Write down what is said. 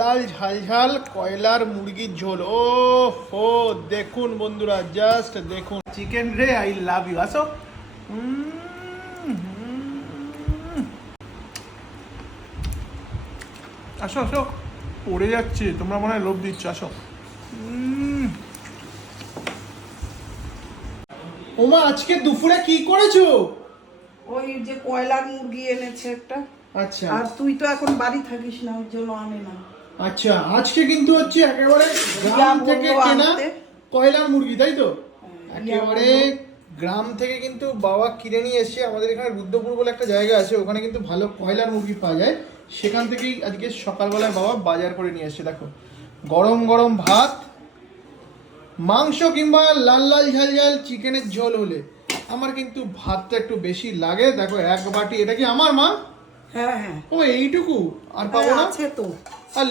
লাল ঝাল ঝাল কয়লার মুরগির ঝোল। ও হো, দেখুন বন্ধুরা, জাস্ট দেখুন। চিকেন রে, আই লাভ ইউ। আসো। আসো আসো, পড়ে যাচ্ছে, তোমরা মনে হয় লোভ দিচ্ছ। আসো। ওমা, আজকে দুপুরে কি করেছো? ওই যে কয়লার মুরগি এনেছে একটা। আচ্ছা আর তুই তো এখন বাড়ি থাকিস না, ওর জন্য আনে না। আচ্ছা, আজকে কিন্তু হচ্ছে একেবারে যা গ্রাম বললো থেকে কেনা আনতে। কয়লার মুরগি, তাই তো? ইয়া একেবারে বললো। গ্রাম থেকে কিন্তু বাবা কিনে নিয়ে এসে, আমাদের এখানে রুদ্রপুর বলে একটা জায়গা আছে, ওখানে কিন্তু ভালো কয়লার মুরগি পাওয়া যায়। সেখান থেকেই আজকে সকালবেলায় বাবা বাজার করে নিয়ে এসেছে। দেখো, গরম গরম ভাত, মাংস কিংবা লাল লাল ঝাল ঝাল চিকেনের ঝোল হলে আমার কিন্তু ভাতটা একটু বেশি লাগে। দেখো, এক বাটি। এটা কি আমার, মা? হ্যাঁ হ্যাঁ, ও এইটুকু আর পাবো না? আছে তো। আর